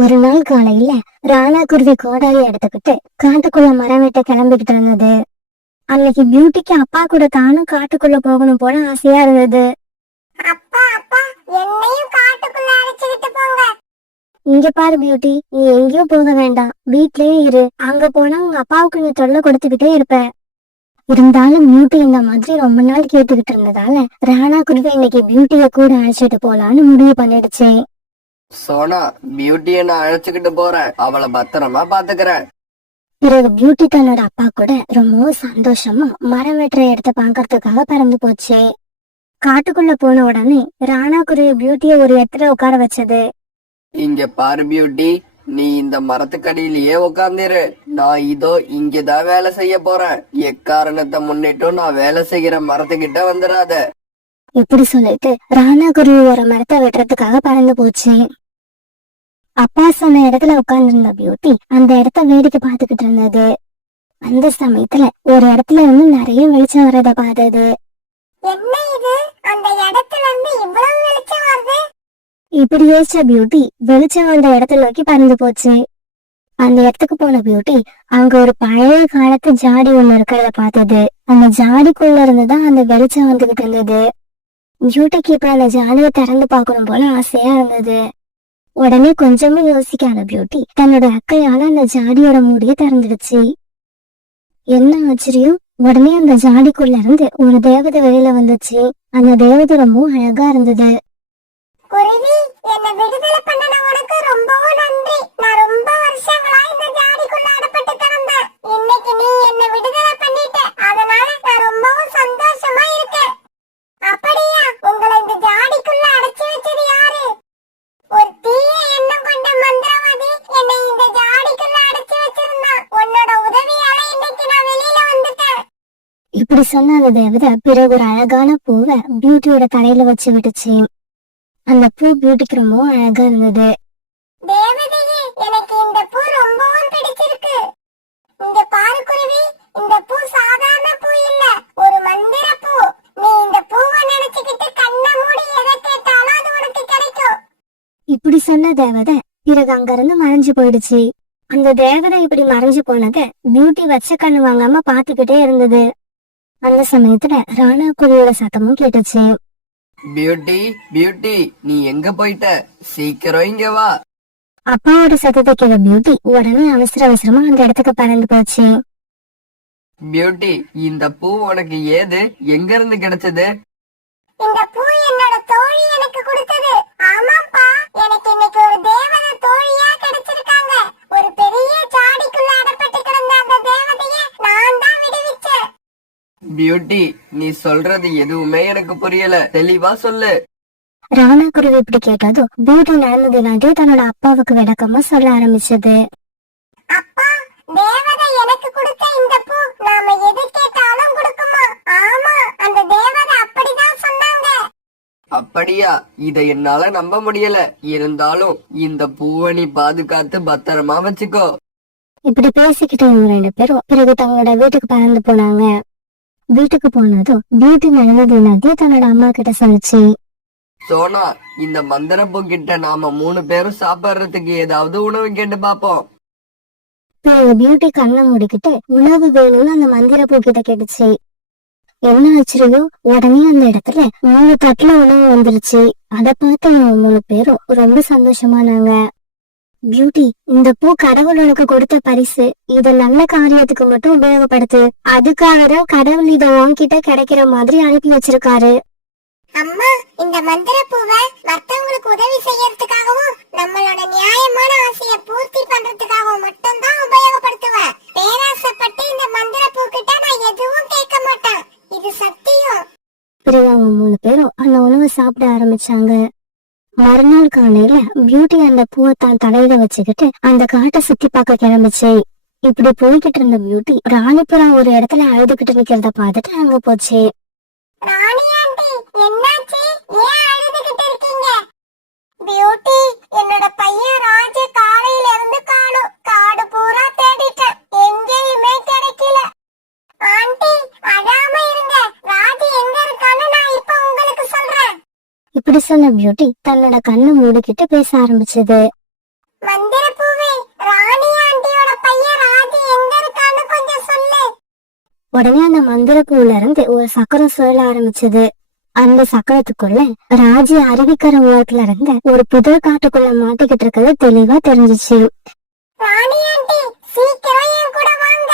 ஒரு நாள் காலையில ராணா குருவி கோடாலி எடுத்துக்கிட்டு காட்டுக்குள்ள மரம் வெட்ட கிளம்பிக்கிட்டு இருந்தது. அன்னைக்கு பியூட்டிக்கு அப்பா கூட தானும் காட்டுக்குள்ள போகணும் போல ஆசையா இருந்தது. அப்பா அப்பா என்னையும் காட்டுக்குள்ள அழைச்சிட்டு போங்க. இங்க பாரு பியூட்டி, நீ எங்கேயும் போக வேண்டாம், வீட்லயே இரு. அங்க போனா உங்க அப்பாவுக்கு நீ தொல்லை கொடுத்துக்கிட்டே இருப்ப. இருந்தாலும் பியூட்டி இந்த மாதிரி ரொம்ப நாள் கேட்டுக்கிட்டு இருந்ததால ராணா குருவி இன்னைக்கு பியூட்டிய கூட அழைச்சிட்டு போலான்னு முடிவு பண்ணிடுச்சு. சோனா, பியூட்டிய நான் அழைச்சுக்கிட்டு போறேன், அவளை பத்திரமா பாத்துக்கிறேன். பிறகு பியூட்டி தன்னோட அப்பா கூட ரொம்பவும் சந்தோஷமா மரம் வெட்டுற இடத்த பாக்கறதுக்காக பறந்து போச்சு. காட்டுக்குள்ள போன உடனே ராணா குருவி பியூட்டிய ஒரு இடத்துல உட்கார வச்சது. இங்க பாரு பியூட்டி, நீ இந்த மரத்துக்கடியிலேயே உட்கார்ந்துரு. நான் இதோ இங்கதான் வேலை செய்ய போறேன். எக்காரணத்தை முன்னிட்டும் நான் வேலை செய்யற மரத்துக்கிட்ட வந்துடாத. இப்படி சொல்லிட்டு ராணா குருவி ஒரு மரத்தை வெட்டுறதுக்காக பறந்து போச்சு. அப்பா சொன்ன இடத்துல உட்கார்ந்துருந்த பியூட்டி அந்த இடத்த வேடிக்கை பார்த்துக்கிட்டு இருந்தது. அந்த சமயத்துல ஒரு இடத்துல இருந்து நிறைய வெளிச்சம் வர்றத பார்த்தது. என்ன இது, அந்த இடத்துல இருந்து இவ்வளவு வெளிச்சம் வருது? இப்படி யோசிச்ச பியூட்டி வெளிச்சம் வந்த இடத்த நோக்கி பறந்து போச்சு. அந்த இடத்துக்கு போன பியூட்டி அங்க ஒரு பழைய காலத்து ஜாடி ஒண்ணு இருக்கிறத பார்த்தது. அந்த ஜாடிக்குள்ள இருந்துதான் அந்த வெளிச்சம் வந்துகிட்டு இருந்தது. பியூட்டிக்கு இப்ப அந்த ஜாடியை திறந்து பார்க்கணும் போல ஆசையா இருந்தது. உடனே கொஞ்சமும் யோசிக்காத பியூட்டி தன்னோட அக்கையால அந்த ஜாடியோட மூடிய திறந்துடுச்சு. என்ன ஆச்சரியம், உடனே அந்த ஜாடிக்குள்ள இருந்து ஒரு தேவதை வெளியில வந்துச்சு. அந்த தேவதை ரொம்ப அழகா இருந்தது. குருவி, என்ன விடுதலை பண்ணன உனக்கு ரொம்பவும் நன்றி. நான் ரொம்ப வருஷங்களா இந்த ஜாடிக்குள்ள அடப்பட்டு கிடந்தேன். இன்னைக்கு நீ என்ன விடுதலை பண்ணிட்ட, அதனால நான் ரொம்பவும் சந்தோஷமா இருக்கேன். அப்படியா, உங்களை இந்த ஜாடிக்குள்ள அடைச்சு வச்சது யாரு? ஒரு தீய எண்ணம் கொண்ட மந்திரவாதி என்னை இந்த ஜாடிக்குள்ள அடைச்சு வச்சிருந்தான். உன்னோட உதவியால இன்னைக்கு நான் வெளியில வந்துட்டேன். இப்படி சொன்ன அந்த தேவதை பிறகு ஒரு அழகான பூவை பியூட்டியோட தலையில வச்சு விட்டுச்சு. அந்த பூ பியூட்டிக்கு ரொம்ப அழகா இருந்தது. தேவதையே, எனக்கு இந்த பூ ரொம்பவும் பிடிச்சிருக்கு. இங்க பாரு குருவி, இந்த பூ சாதாரண பூ இல்ல, ஒரு மந்திர பூ. நீ இந்த பூவை நினைச்சுக்கிட்டு கண்ணை மூடி எதை கேட்டாலும் அது உனக்கு கிடைக்கும். இப்படி சொன்ன தேவதை பிறகு அங்க இருந்து மறைஞ்சு போயிடுச்சு. அந்த தேவதை இப்படி மறைஞ்சு போனத பியூட்டி வச்ச கண்ணு வாங்காம பாத்துக்கிட்டே இருந்தது. அந்த சமயத்துல ராணா குருவியோட சத்தமும் கேட்டுச்சு. பியூட்டி, பியூட்டி, நீ எங்க போயிட்ட? சீக்கிரம் இங்க வா. அப்பாவோட சத்தத்தை கேட்ட பியூட்டி உடனே அவசர அவசரமா அந்த இடத்துக்கு பறந்து போச்சு. பியூட்டி, இந்த பூ உனக்கு ஏது? எங்க இருந்து கிடைச்சது? இந்த பூ என்னோட தோழி எனக்கு கொடுத்தது. ஆமாப்பா, எனக்கு இன்னைக்கு ஒரு தேவதை தோழியா கிடைச்சிருக்காங்க. ஒரு பெரிய ஜாடிக்குள்ள அடப்பட்டு கிடந்த அந்த தேவதையை நான் தான் விடுவிச்சேன். பியூட்டி, நீ சொல்றது எதுவுமே எனக்கு புரியல, தெளிவா சொல்லு. ராணா குருவி இப்படி கேட்டதும் பியூட்டி நடந்தது எல்லாத்தையும் தன்னோட அப்பாவுக்கு விளக்கமா சொல்ல ஆரம்பிச்சது. அப்பா, தேவதை எனக்கு கொடுத்த இந்த பூ நாம எது கேட்டாலும் கொடுக்குமா? ஆமா, அந்த தேவதை அப்படிதான் சொன்னாங்க. அப்படியா? இத என்னால நம்ப முடியல. இருந்தாலும் இந்த பூவை நீ பாதுகாத்து பத்திரமா வச்சுக்கோ. இப்படி பேசிக்கிட்டு இவங்க ரெண்டு பேரும் பிறகு தங்களோட வீட்டுக்கு பறந்து போனாங்க. வீட்டுக்கு போனதும் பியூட்டி நடந்தது எல்லாத்தையும் தன்னோட அம்மா கிட்ட சொல்லிச்சு. சோனா, இந்த மந்திரப்பூ கிட்ட நாம 3 பேரும் சாப்பிடுறதுக்கு ஏதாவது உணவு கேட்டு பாப்போம். பிறகு பியூட்டி கண்ணை மூடிக்கிட்டு உணவு வேணும்னு அந்த மந்திரப்பூ கிட்ட கேட்டுச்சு. என்ன ஆச்சரியம், உடனே அந்த இடத்துல 3 தட்டுல உணவு வந்துருச்சு. அதை பார்த்து அவங்க 3 பேரும் ரொம்ப சந்தோஷமானாங்க. பியூட்டி, இந்த பூ கடவுள் உனக்கு கொடுத்த பரிசு, இத நல்ல காரியத்துக்கு மட்டும் உபயோகப்படுத்து. அதுக்காக தான் கடவுள் இத உன்கிட்ட கிடைக்கிற மாதிரி அனுப்பி வச்சிருக்காரு. அம்மா, இந்த மந்திர பூவை மத்தவங்களுக்கு உதவி செய்யறதுக்காகவும் நம்மளோட நியாயமான ஆசையை பூர்த்தி பண்றதுக்காகவும் மட்டும் தான் உபயோகப்படுத்துவேன். பேராசைப்பட்டு இந்த மந்திர பூ கிட்ட நான் எதுவும் கேட்க மாட்டேன். இது சத்தியம். பிறகு அவங்க 3 பேரும் அந்த உணவை சாப்பிட ஆரம்பிச்சாங்க. மறுநாள் காலையில பியூட்டி அந்த பூவை தான் தலையில வச்சுக்கிட்டு அந்த காட்டை சுத்தி பார்க்க கிளம்பிச்சு. இப்படி போய்கிட்டு இருந்த பியூட்டி ராணிபுரம் ஒரு இடத்துல அழுதுகிட்டு நிக்கிறத பார்த்துட்டு அங்க போச்சு. ராணி ஆண்டி, என்னாச்சு? ஏன் அழுதுகிட்டு இருக்கீங்க? பியூட்டி, என்னோட பையன் ராஜ காலையில இருந்து காணோம். காடு பூரா தேடிட்டேன், எங்கேயுமே கிடைக்கல. ஆண்டி, அழாம இருங்க. ராஜ் எங்க இருக்கான்னு நான் இப்ப உங்களுக்கு சொல்றேன். இப்படி சொன்ன பியூட்டி தன்னோட கண்ணை மூடிக்கிட்டு பேச ஆரம்பிச்சது. மந்திர உடனே அந்த மந்திர பூல இருந்து ஒரு சக்கரம் சுழல ஆரம்பிச்சது. அந்த சக்கரத்துக்குள்ள ராஜி அருவிக்கர ஓரத்துல இருந்த ஒரு புதர் காட்டுக்குள்ள மாட்டிக்கிட்டு இருக்கிறது தெளிவா தெரிஞ்சிச்சு. ராணி ஆண்டி, சீக்கிரம் என் கூட வாங்க.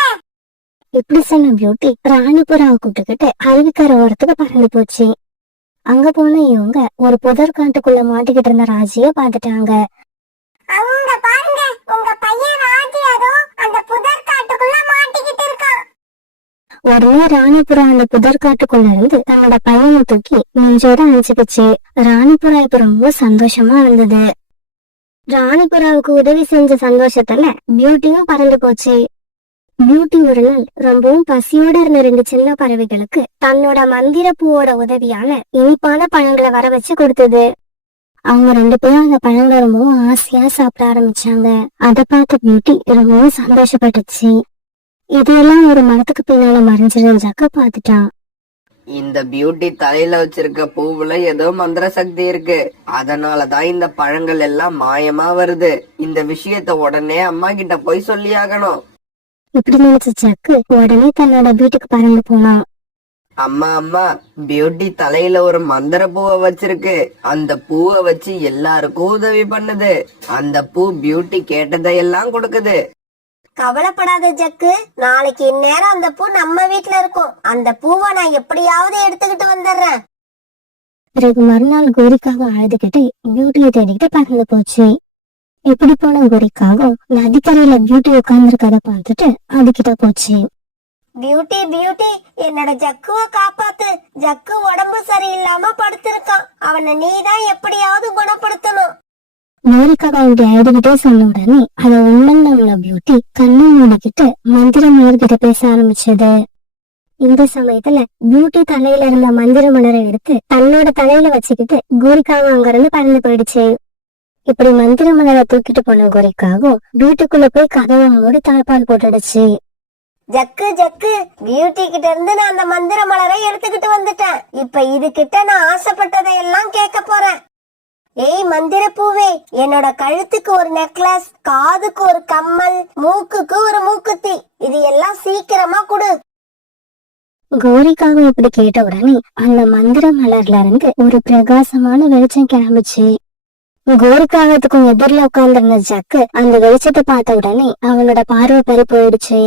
இப்படி சொன்ன பியூட்டி ராணிபுராவை கூப்பிட்டுக்கிட்டு அருவிக்கர ஓரத்துக்கு பறந்து போச்சு. அங்க போன இவங்க ஒரு புதர் காட்டுக்குள்ள மாட்டிக்கிட்டு இருந்த ராஜிய பாத்துட்டாங்க. அவங்க பாருங்க, உங்க பையன் ராஜி அதோ அந்த புதர் காட்டுக்குள்ள மாட்டிக்கிட்டு இருக்கான். உடனே ராணிபுரா அந்த புதர் காட்டுக்குள்ள இருந்து தன்னோட பையனை தூக்கி நெஞ்சோட அணைச்சுக்கிச்சு. ராணிபுரா இப்ப ரொம்ப சந்தோஷமா இருந்தது. ராணிபுராவுக்கு உதவி செஞ்ச சந்தோஷத்துல பியூட்டியும் பறந்து போச்சு. பியூட்டி ஒரு நாள் ரொம்பவும் பசியோட இருந்த 2 சின்ன பறவைகளுக்கு தன்னோட மந்திர பூவோட உதவியால இனிப்பான பழங்களை வர வச்சு கொடுத்தது. அவங்க 2 பேரும் அந்த பழங்களை ரொம்பவும் ஆசையா சாப்பிட ஆரம்பிச்சாங்க. அதை பார்த்து பியூட்டி ரொம்பவும் சந்தோஷப்பட்டுச்சு. இதெல்லாம் ஒரு மரத்துக்கு பின்னால மறைஞ்சிருந்த ஜக்க பாத்துட்டான். இந்த பியூட்டி தலையில வச்சிருக்க பூவுல ஏதோ மந்திர சக்தி இருக்கு, அதனாலதான் இந்த பழங்கள் எல்லாம் மாயமா வருது. இந்த விஷயத்த உடனே அம்மா கிட்ட போய் சொல்லி ஆகணும். இப்படி நினைச்ச ஜக்கு உடனே தன்னோட வீட்டுக்கு பறந்து போனான். அம்மா அம்மா, பியூட்டி தலையில ஒரு மந்திர பூவை வச்சிருக்கு. அந்த பூவை வச்சு எல்லாருக்கும் உதவி பண்ணுது. அந்த பூ பியூட்டி கேட்டதையெல்லாம் கொடுக்குது. கவலைப்படாத ஜக்கு, நாளைக்கு இந்நேரம் அந்த பூ நம்ம வீட்டுல இருக்கும். அந்த பூவை நான் எப்படியாவது எடுத்துக்கிட்டு வந்துடுறேன். பிறகு மறுநாள் கோரிக்காக அழுதுகிட்டு பியூட்டியை தேடிக்கிட்டு பறந்து போச்சு. இப்படி போன கோரிக்காகவும் நதிக்கரையில பியூட்டி உட்கார்ந்துருக்கத பார்த்துட்டு அதுகிட்ட போச்சு. பியூட்டி பியூட்டி, என்னோட ஜக்குவை காப்பாத்து. ஜக்கு உடம்பு சரியில்லாம படுத்திருக்கான். அவனை நீதான் எப்படியாவது குணப்படுத்தணும். கோரிக்காக அவனுடைய அழுதுகிட்டே சொன்ன உடனே அதை உண்மைன்னு உள்ள பியூட்டி கண்ணை மூடிக்கிட்டு மந்திர மலர்கிட்ட பேச ஆரம்பிச்சது. இந்த சமயத்துல பியூட்டி தலையில இருந்த மந்திர மலரை எடுத்து தன்னோட தலையில வச்சுக்கிட்டு கோரிக்காக அங்க இருந்து பறந்து போயிடுச்சு. இப்படி மந்திர மலரை தூக்கிட்டு போன கோரிக்காகவும் வீட்டுக்குள்ள போய் கதவை மூடி தாழ்பால் போட்டுடுச்சு. ஜக்கு ஜக்கு, பியூட்டி கிட்ட இருந்து நான் அந்த மந்திர மலரை எடுத்துக்கிட்டு வந்துட்டேன். இப்ப இது கிட்ட நான் ஆசைப்பட்டதை எல்லாம் கேட்க போறேன். ஏய் மந்திர பூவே, என்னோட கழுத்துக்கு ஒரு நெக்லஸ், காதுக்கு ஒரு கம்மல், மூக்குக்கு ஒரு மூக்குத்தி, இது எல்லாம் சீக்கிரமா கொடு. கோரிக்காக இப்படி கேட்ட உடனே அந்த மந்திர மலர்ல இருந்து ஒரு பிரகாசமான வெளிச்சம் கிளம்புச்சு. கோரிக்காகத்துக்கும் எதிரில உட்கார்ந்திருந்த ஜக்கு அந்த வெளிச்சத்தை பார்த்த உடனே அவனோட பார்வை பறி போயிடுச்சு.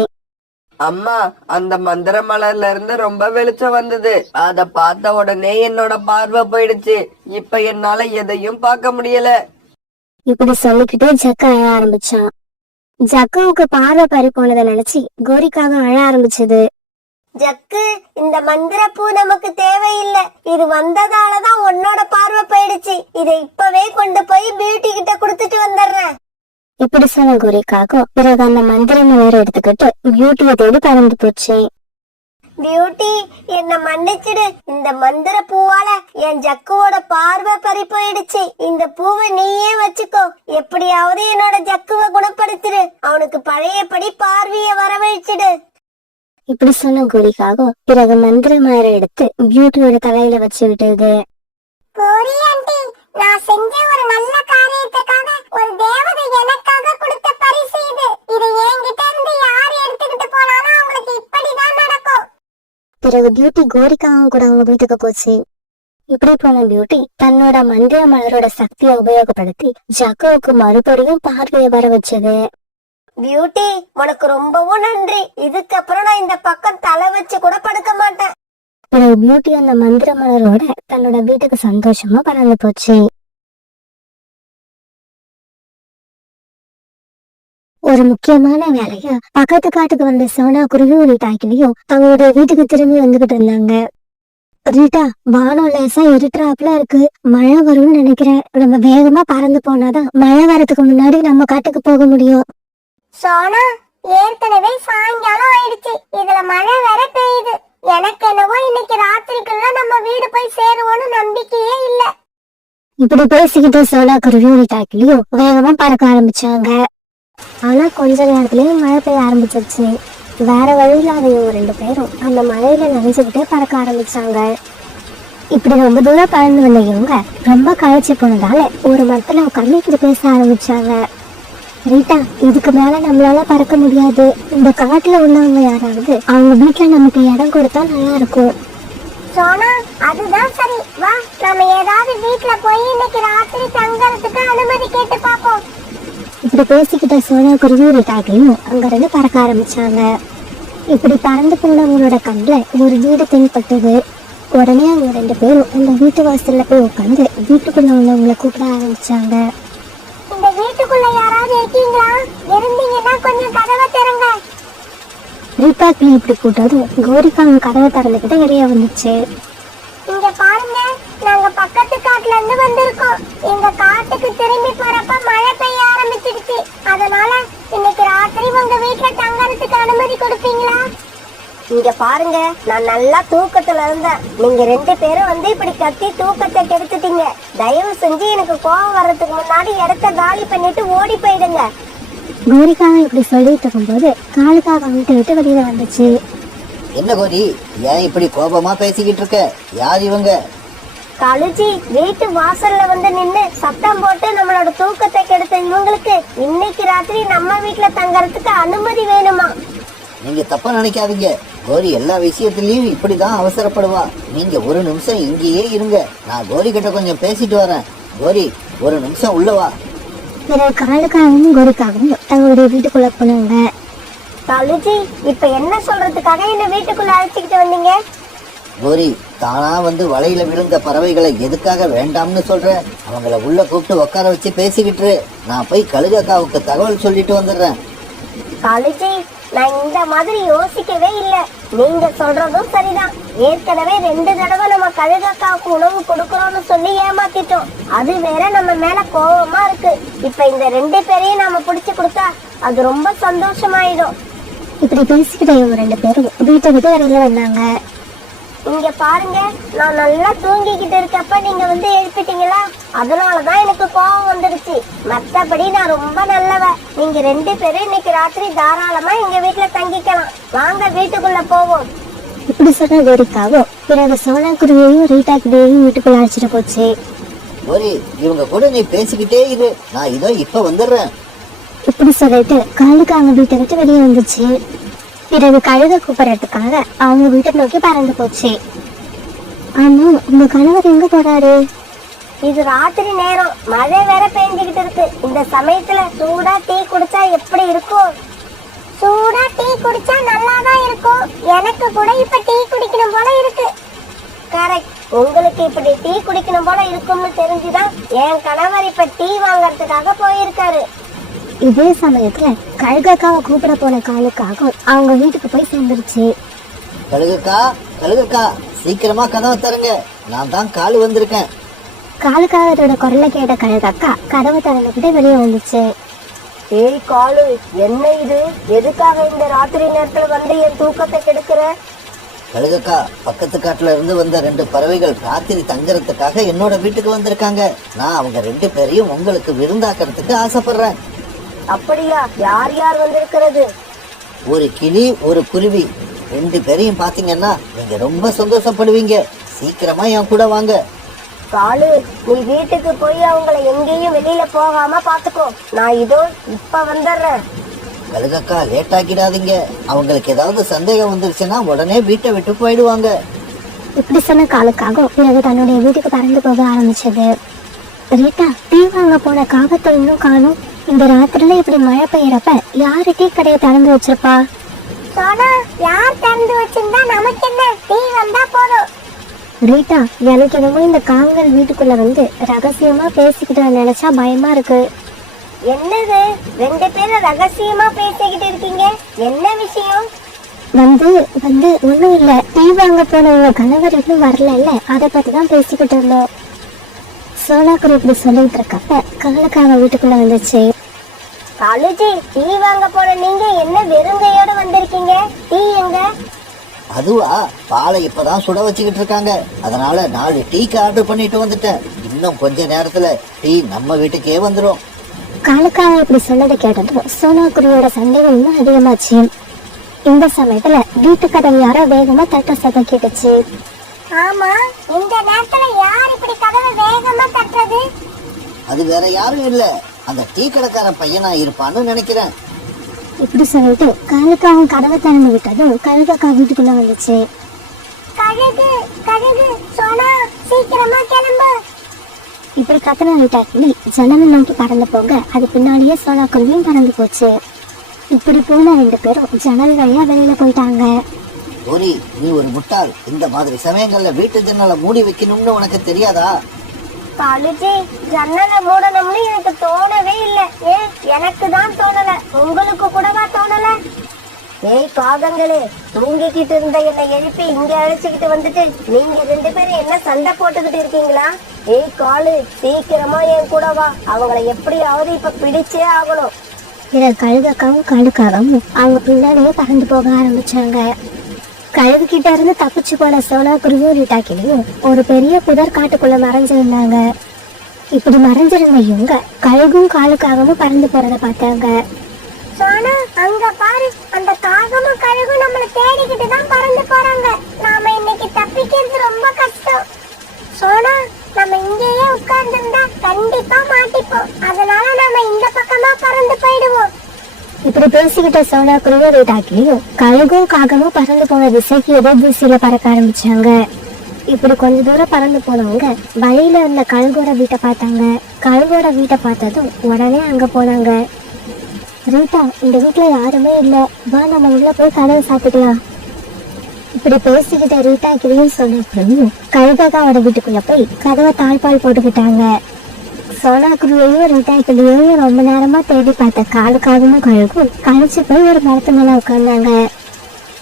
அம்மா, அந்த மந்திர மலர்ல இருந்து ரொம்ப வெளிச்சம் வந்தது. அத பார்த்த உடனே என்னோட பார்வை போயிடுச்சு. இப்ப என்னால எதையும் பார்க்க முடியல. இப்படி சொல்லிக்கிட்டே ஜக்கு அழ ஆரம்பிச்சான். ஜக்குவுக்கு பார்வை பறி போனதை நினைச்சு கோரிக்காக அழ ஆரம்பிச்சது. ஜக்கு, இந்த மந்திர பூ நமக்கு தேவையில்லை. இது வந்ததாலதான் உன்னோட பார்வை போயிடுச்சு. இதை இப்பவே கொண்டு போய் பியூட்டி கிட்ட கொடுத்துட்டு வந்துடுறேன். இப்படி சொன்ன கோரிக்காக பிறகு அந்த மந்திர மலரை எடுத்துக்கிட்டு பியூட்டியை தேடி பறந்து போச்சு. பியூட்டி, என்ன மன்னிச்சிடு. இந்த மந்திர பூவால என் ஜக்குவோட பார்வை பறி போயிடுச்சு. இந்த பூவை நீயே வச்சுக்கோ. எப்படியாவது என்னோட ஜக்குவை குணப்படுத்திடு. அவனுக்கு பழையபடி பார்வைய வரவழைச்சிடு. இப்படி சொன்ன கோரிக்காக பிறகு மந்திர மலரை எடுத்து பியூட்டியோட தலையில வச்சு விட்டது. கோரி ஆண்டி, நான் செஞ்ச ஒரு நல்ல காரியத்துக்காக ஒரு தேவதை எனக்காக கொடுத்த பரிசு இது. இதை என்கிட்ட இருந்து யார் எடுத்துக்கிட்டு போனாலும் அவங்களுக்கு இப்படிதான் நடக்கும். பிறகு பியூட்டி கோரிக்காவும் கூட அவங்க வீட்டுக்கு போச்சு. இப்படி போன பியூட்டி தன்னோட மந்திர மலரோட சக்தியை உபயோகப்படுத்தி ஜக்குவுக்கு மறுபடியும் பார்வையை வர வச்சது. பியூட்டி, உனக்கு ரொம்பவும் நன்றி. இதுக்கப்புறம் நான் இந்த பக்கம் தலை வச்சு கூட படுக்க மாட்டேன். பிறகு பியூட்டி அந்த மந்திர மலரோட தன்னோட வீட்டுக்கு சந்தோஷமா பறந்து போச்சு. ஒரு முக்கியமான வேலையா பக்கத்து காட்டுக்கு வந்த சோனா குருவியும் ரீட்டாக்கிலையும் தங்களுடைய வீட்டுக்கு திரும்பி வந்துகிட்டு இருந்தாங்க. ரீட்டா, வானம் லேசா இருட்டுறாப்புல இருக்கு, மழை வரும்னு நினைக்கிறேன். நம்ம வேகமா பறந்து போனாதான் மழை வரதுக்கு முன்னாடி நம்ம காட்டுக்கு போக முடியும். சோனா, ஏற்கனவே சாயங்காலம் ஆயிடுச்சு. இதுல மழை வேற பெய்யுது. எனக்கு என்னவோ இன்னைக்கு ராத்திரிக்குள்ள நம்ம வீடு போய் சேருவோம்னு நம்பிக்கையே இல்ல. இப்படி பேசிக்கிட்டு சோனா குருவியும் ரீட்டாக்கிலையும் வேகமா பறக்க ஆரம்பிச்சாங்க. ஆனா கொஞ்ச நேரத்திலேயே மழை பெய்ய ஆரம்பிச்சிருச்சு. வேற வழியில அவங்க 2 பேரும் அந்த மழையில நனைஞ்சுக்கிட்டே பறக்க ஆரம்பிச்சாங்க. இப்படி ரொம்ப தூரம் பறந்து வந்த இவங்க ரொம்ப களைச்சு போனதால ஒரு மரத்துல உட்கார்ந்து இப்படி பேச ஆரம்பிச்சாங்க. ரீட்டா, இதுக்கு மேல நம்மளால பறக்க முடியாது. இந்த காட்டுல உள்ளவங்க யாராவது அவங்க வீட்டுல நமக்கு இடம் கொடுத்தா நல்லா இருக்கும். சோனா, அதுதான் சரி. வா, நாம ஏதாவது வீட்ல போய் இன்னைக்கு ராத்திரி தங்கறதுக்கு அனுமதி கேட்டு பாப்போம். இப்படி பேசிக்கிட்ட சோனா குருவி ரீட்டாக்கையும் அங்க இருந்து பறக்க ஆரம்பிச்சாங்க. இப்படி பறந்து போனவங்களோட கண்ணுல ஒரு வீடு தென்பட்டது. உடனே அவங்க 2 பேரும் அந்த வீட்டு வாசல்ல போய் உட்காந்து வீட்டுக்குள்ள உள்ளவங்களை கூப்பிட ஆரம்பிச்சாங்க. இந்த வீட்டுக்குள்ள யாராவது இருக்கீங்களா? இருந்தீங்கன்னா கொஞ்சம் கதவை திறங்க. ரீட்டாக்களை இப்படி கூட்டதும் கோரிக்கா அவங்க கதவை திறந்துக்கிட்டு வெளியே வந்துச்சு. இங்க பாருங்க, நாங்க பக்கத்து காட்டுல இருந்து வந்திருக்கோம். எங்க காட்டுக்கு திரும்பி போறப்ப மழை பெய்ய ஆரம்பிச்சிடுச்சு. அதனால இன்னைக்கு ராத்திரி உங்க வீட்டுல தங்கறதுக்கு அனுமதி கொடுப்பீங்களா? இங்க பாருங்க, நான் நல்லா தூக்கத்துல இருந்தேன். நீங்க 2 பேரும் வந்து இப்படி கத்தி தூக்கத்தை கெடுத்துட்டீங்க. தயவு செஞ்சு எனக்கு கோவம் வர்றதுக்கு முன்னாடி இடத்த காலி பண்ணிட்டு ஓடி போயிடுங்க. கோரிக்காவை இப்படி சொல்லிட்டு இருக்கும்போது காலுக்காக வீட்டை விட்டு வெளியில வந்துச்சு. என்ன கோரி, ஏன் இப்படி கோபமா பேசிக்கிட்டு இருக்க? யார் இவங்க? கழுச்சி வீட்டு வாசல்ல வந்து நின்னு சத்தம் போட்டு நம்மளோட தூக்கத்தை கெடுத்த இவங்களுக்கு இன்னைக்கு ராத்திரி நம்ம வீட்டுல தங்கறதுக்கு அனுமதி வேணுமா? நீங்க தப்பா நினைக்காதீங்க. கோரி எல்லா விஷயத்திலயும் இப்படிதான் அவசரப்படுவா. நீங்க ஒரு நிமிஷம் இங்கேயே இருங்க, நான் கோரி கிட்ட கொஞ்சம் பேசிட்டு வரேன். கோரி, ஒரு நிமிஷம் உள்ளவா. பிறகு காலுக்காகவும் கோரிக்காகவும் தங்களுடைய வீட்டுக்குள்ள போனாங்க. கழுச்சி, இப்ப என்ன சொல்றதுக்காக என்ன வீட்டுக்குள்ள அழைச்சிக்கிட்டு வந்தீங்க? கோரி, தானா வந்து வலையில விழுந்த பறவைகளை எதுக்காக வேண்டாம்னு சொல்ற? அவங்கள உள்ள கூப்பிட்டு உட்கார வச்சு பேசிக்கிட்டு நான் போய் கழுகக்காவுக்கு தகவல் சொல்லிட்டு வந்துடுறேன். கழுச்சி, நான் இந்த மாதிரி யோசிக்கவே இல்லை. நீங்க சொல்றதும் சரிதான். ஏற்கனவே 2 தடவை நம்ம கழுகக்காவுக்கு உணவு கொடுக்கறோம்னு சொல்லி ஏமாத்திட்டோம். அது வேற நம்ம மேல கோபமா இருக்கு. இப்ப இந்த 2 பேரையும் நாம பிடிச்சு கொடுத்தா அது ரொம்ப சந்தோஷமாயிடும். இப்படி பேசிக்கிட்ட இவங்க 2 பேரும் வீட்டை விட்டு வெளியில வந்தாங்க. இங்க பாருங்க, நான் நல்லா தூங்கிக்கிட்டு இருக்கப்ப நீங்க வந்து எழுப்பிட்டீங்களா? அதனாலதான் எனக்கு கோபம் வந்துருச்சு. மத்தபடி நான் ரொம்ப நல்லவ. நீங்க 2 பேரும் இன்னைக்கு ராத்திரி தாராளமா எங்க வீட்டுல தங்கிக்கலாம். வாங்க வீட்டுக்குள்ள போவோம். இப்படி சொன்ன கோரிக்காவும் பிறகு சோனா குருவியையும் ரீட்டாக்கிட்டையும் வீட்டுக்குள்ள அழைச்சிட்டு போச்சு. கோரி, இவங்க கூட நீ பேசிக்கிட்டே இரு, நான் இதோ இப்ப வந்துடுறேன். இப்படி சொல்லிட்டு காலுக்கு அவங்க வீட்டை விட்டு வெளியே வந்துச்சு. பிறகு கழுக கூப்பிடறதுக்காக அவங்க வீட்டை நோக்கி பறந்து போச்சு. ஆமா, உங்க கணவர் எங்க போறாரு? இது ராத்திரி நேரம், மழை வேற பெஞ்சுக்கிட்டு இருக்கு. இந்த சமயத்துல சூடா டீ குடிச்சா எப்படி இருக்கும்? சூடா டீ குடிச்சா நல்லாதான் இருக்கும். எனக்கு கூட இப்ப டீ குடிக்கணும் போல இருக்கு. கரெக்ட், உங்களுக்கு இப்படி டீ குடிக்கணும் போல இருக்கும்னு தெரிஞ்சுதான் என் கணவர் இப்ப டீ வாங்கறதுக்காக போயிருக்காரு. இதே சமயத்துல கழுகக்காவை கூப்பிட போன காலுக்காக அவங்க வீட்டுக்கு போய் சேர்ந்துருச்சு. கழுகக்கா, கழுகக்கா, சீக்கிரமா கதவை தருங்க, நான் தான் காலு வந்திருக்கேன். காலுக்காகத்தோட குரலை கேட்ட கழுகக்கா கதவை திறந்துக்கிட்டு வெளியே வந்துச்சு. ஏய் காலு, என்ன இது? எதுக்காக இந்த ராத்திரி நேரத்துல வந்து என் தூக்கத்தை கெடுக்கிற? கழுகக்கா, பக்கத்து காட்டுல இருந்து வந்த 2 பறவைகள் ராத்திரி தங்கறதுக்காக என்னோட வீட்டுக்கு வந்திருக்காங்க. நான் அவங்க 2 பேரையும் உங்களுக்கு விருந்தாக்கிறதுக்கு ஆசைப்படுறேன். அப்படியா? யார் யார் வந்திருக்கிறது? ஒரு கிளி, ஒரு குருவி. 2 பேரையும் பாத்தீங்கன்னா நீங்க ரொம்ப சந்தோஷப்படுவீங்க. சீக்கிரமா என் கூட வாங்க. காலு, நீ வீட்டுக்கு போய் அவங்கள எங்கேயும் வெளியில போகாம பாத்துக்கோ. நான் இதோ இப்ப வந்துடுறேன். கழுகக்கா, லேட் ஆக்கிடாதீங்க. அவங்களுக்கு ஏதாவது சந்தேகம் வந்துருச்சுன்னா உடனே வீட்டை விட்டு போயிடுவாங்க. இப்படி சொன்ன காலுக்காக பிறகு தன்னுடைய வீட்டுக்கு பறந்து போக ஆரம்பிச்சது. ரீட்டா, டீ வாங்க போன காகத்தை இன்னும் காணும். இந்த ராத்திரில இப்படி மழை பெய்யறப்ப யாரு டீ கடையை திறந்து வச்சிருப்பா? சோனா, யார் திறந்து வச்சிருந்தா நமக்கு என்ன? டீ வந்தா போதும். ரீட்டா, எனக்கு என்னமோ இந்த காங்கள் வீட்டுக்குள்ள வந்து ரகசியமா பேசிக்கிட்டு நினைச்சா பயமா இருக்கு. என்னது? 2 பேரும் ரகசியமா பேசிக்கிட்டு இருக்கீங்க? என்ன விஷயம்? வந்து வந்து ஒண்ணும் இல்ல, டீ வாங்க போன உங்க கணவர் இன்னும் வரல, அதை பத்தி தான் பேசிக்கிட்டு இருந்தோம். சோனாக்குரு இப்படி சொல்லிட்டு இருக்கப்ப காலுக்காக வீட்டுக்குள்ள வந்துச்சு. காலுஜி, டீ வாங்க போன நீங்க என்ன வெறுங்கையோட வந்திருக்கீங்க? டீ எங்க? அதுவா, பாலை இப்பதான் சுட வச்சுக்கிட்டு இருக்காங்க. அதனால 4 டீக்கு ஆர்டர் பண்ணிட்டு வந்துட்டேன். இன்னும் கொஞ்ச நேரத்துல டீ நம்ம வீட்டுக்கே வந்துடும். காலுக்காக இப்படி சொன்னதை கேட்டதும் சோனாக்குருவோட சந்தேகம் இன்னும் அதிகமாச்சு. இந்த சமயத்துல வீட்டு கதவு யாரோ வேகமா தட்ட சத்தம் கேட்டுச்சு. ஆமா, இந்த நேரத்துல யார் இப்படி கதவை வேகமா தட்டுறது? அது வேற யாரும் இல்ல, அந்த டீ கடைக்கார பையனா இருப்பான்னு நினைக்கிறேன். இப்படி சொல்லிட்டு கழுகு அவன் கதவை திறந்து விட்டதும் கழுகக்கா வீட்டுக்குள்ள வந்துச்சு. கழுகு கழுகு சோனா சீக்கிரமா கிளம்பு. இப்படி கத்தன வீட்டாக்கிளி ஜன்னலை நோக்கி பறந்து போக அது பின்னாடியே சோனா குருவியும் பறந்து போச்சு. இப்படி போன 2 பேரும் ஜன்னல் வழியா வெளியில போயிட்டாங்க. கோரி, நீ ஒரு முட்டாள். இந்த மாதிரி சமயங்கள்ல வீட்டு ஜன்னலை மூடி வைக்கணும்னு உனக்கு தெரியாதா? காலேஜி ஜன்னலை மூடணும்னு எனக்கு தோணவே இல்ல. எனக்கு தான் தோணல, உங்களுக்கு கூடவா தோணல? ஏய் காகங்களே, தூங்கிக்கிட்டு இருந்த என்னை எழுப்பி இங்க அழைச்சுக்கிட்டு வந்துட்டு நீங்க 2 பேரும் என்ன சண்டை போட்டுக்கிட்டு இருக்கீங்களா? ஏய் காலு, சீக்கிரமா என் கூட வா. அவங்கள எப்படியாவது இப்ப பிடிச்சே ஆகணும். இத கழுகக்காவும் கழுகாவும் அவங்க பின்னாடியே பறந்து போக ஆரம்பிச்சாங்க. கழுகு கிட்ட இருந்து தப்பிச்சு போன சோனா குருவியும் வீட்டாக்கிலையும் ஒரு பெரிய புதர் காட்டுக்குள்ள மறைஞ்சிருந்தாங்க. இப்படி மறைஞ்சிருந்த இவங்க கழுகும் காலுக்காகவும் பறந்து போறத பார்த்தாங்க. சோனா, அங்க பாரு, அந்த காகமும் கழுகும் நம்மள தேடிக்கிட்டு தான் பறந்து போறாங்க. நாம இன்னைக்கு தப்பிக்கிறது ரொம்ப கஷ்டம். சோனா, நம்ம இங்கேயே உட்கார்ந்திருந்தா கண்டிப்பா மாட்டிப்போம். அதனால நாம இந்த பக்கமா பறந்து போயிடுவோம். இப்படி பேசிக்கிட்ட சோனா குருவியும் வீட்டாக்கிலையும் கழுகும் காகமும் பறந்து போன திசைக்கு எதிர் திசையில பறக்க ஆரம்பிச்சாங்க. இப்படி கொஞ்ச தூரம் பறந்து போனவங்க வழியில இருந்த கழுகோட வீட்டை பார்த்தாங்க. கழுகோட வீட்டை பார்த்ததும் உடனே அங்க போனாங்க. ரீட்டா, இந்த வீட்டுல யாருமே இல்ல, வா நம்ம உள்ள போய் கதவை சாத்திக்கலாம். இப்படி பேசிக்கிட்ட ரீட்டா கிளியும் சொன்ன கழுகாவோட வீட்டுக்குள்ள போய் கதவை தாழ்பால் போட்டுக்கிட்டாங்க. சோனா குருவையும் ரீட்டா கிளியையும் ரொம்ப நேரமா தேடி பார்த்த காலுக்காகவும் கழுகும் கழிச்சு போய் ஒரு மரத்து மேல உட்கார்ந்தாங்க.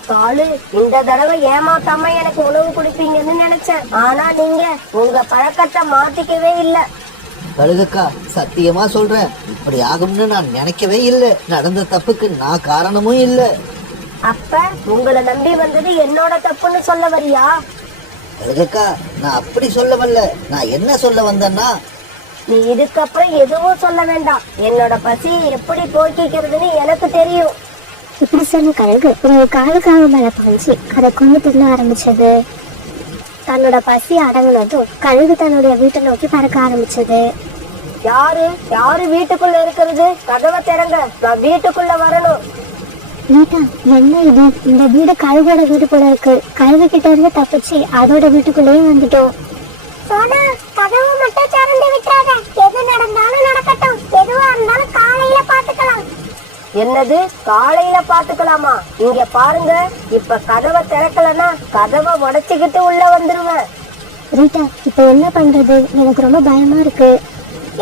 காலு, இந்த தடவை ஏமாத்தாம எனக்கு உணவு கொடுப்பீங்கன்னு நினைச்சேன். ஆனா நீங்க உங்க பழக்கத்தை மாத்திக்கவே இல்ல. கழுகக்கா, சத்தியமா சொல்றேன், இப்படி ஆகும்னு நான் நினைக்கவே இல்லை. நடந்த தப்புக்கு நான் காரணமும் இல்லை. அப்ப உங்களை நம்பி வந்தது என்னோட தப்புன்னு சொல்ல வரியா? கழுகக்கா, நான் அப்படி சொல்ல வரல. நான் என்ன சொல்ல வந்தேன்னா, நீ இதுக்கப்புறம் எதுவும் சொல்ல வேண்டாம். என்னோட பசியை எப்படி போக்கிக்கிறதுன்னு எனக்கு தெரியும். இப்படி சொன்ன கழுகு ஒரு காலுக்காக மேல பாய்ச்சி அதை கொண்டு தின்ன ஆரம்பிச்சது. தன்னோட பசி அடங்குனதும் கழுகு தன்னுடைய வீட்டை நோக்கி பறக்க ஆரம்பிச்சது. யாரு யாரு வீட்டுக்குள்ள இருக்கிறது? கதவை திறங்க, நான் வீட்டுக்குள்ள வரணும். ரீட்டா, என்ன இது? இந்த வீடு கழுகோட வீடு போல இருக்கு. கழுகு கிட்ட இருந்து தப்பிச்சு அதோட வீட்டுக்குள்ளேயே வந்துட்டோம். சோனா, கதவு மட்டும் திறந்து விட்டுறாத. எது நடந்தாலும் நடக்கட்டும். எதுவா இருந்தாலும் காலையில பாத்துக்கலாம். என்னது காலையில பாத்துக்கலாமா? இங்க பாருங்க, இப்ப கதவை திறக்கலன்னா கதவை உடைச்சுக்கிட்டு உள்ள வந்துருவேன். ரீட்டா, இப்ப என்ன பண்றது? எனக்கு ரொம்ப பயமா இருக்கு.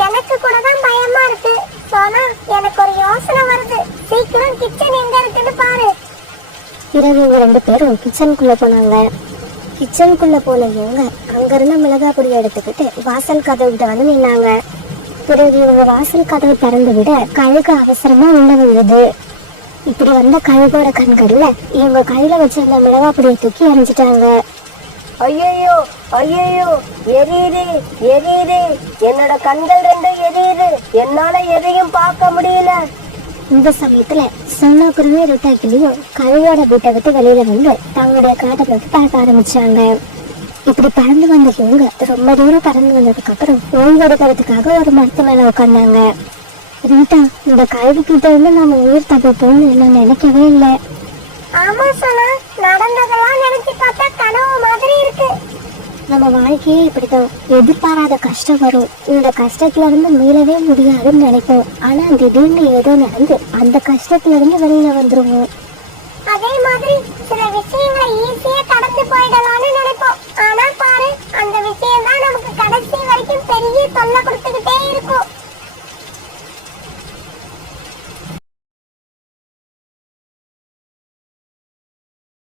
எனக்கு கூட தான் பயமா இருக்கு. சோனா, எனக்கு ஒரு யோசனை வருது. சீக்கிரம் கிச்சன் எங்க இருக்குன்னு பாரு. பிறகு இவங்க 2 பேரும் கிச்சனுக்குள்ள போனாங்க. கிச்சனுக்குள்ள போன இவங்க அங்க இருந்த மிளகாய் பொடி எடுத்துக்கிட்டு வாசல் கதவுகிட்ட வந்து நின்னாங்க. பிறகு இவங்க வாசல் கதவை திறந்து விட கழுகு அவசரமா உள்ள விழுது. இப்படி வந்த கழுகோட கண்கள்ல இவங்க கையில வச்சிருந்த மிளகாய் பொடியை தூக்கி எரிஞ்சிட்டாங்க. ஐயோ ஐயோ, எரியுது எரியுது, என்னோட கண்கள் 2 எரியுது. என்னால எதையும் பார்க்க முடியல. இந்த சமயத்துல சோனா குருவியும் ரீட்டா கிளியும் கழுகோட வீட்டை விட்டு வெளியில வந்து தங்களுடைய காட்டை நோக்கி பறக்க ஆரம்பிச்சாங்க. இப்படி பறந்து வந்த இவங்க ரொம்ப தூரம் பறந்து வந்ததுக்கு அப்புறம் ஓய்வெடுக்கிறதுக்காக ஒரு மரத்து மேல உட்கார்ந்தாங்க. ரீட்டா, இந்த கழுகு கிட்ட இருந்து நம்ம உயிர் தப்பிப்போம்னு நான் நினைக்கவே இல்லை. ஆமா சோனா, நடந்ததெல்லாம் நினைச்சு பார்த்தா கனவு மாதிரி இருக்கு. நம்ம வாழ்க்கையே இப்படிதான், எதிர்பாராத கஷ்டம் வரும். இந்த கஷ்டத்துல இருந்து மீளவே முடியாதுன்னு நினைப்போம். ஆனா திடீர்னு ஏதோ நடந்து அந்த கஷ்டத்துல இருந்து வெளியில வந்துருவோம். அதே மாதிரி சில விஷயங்களை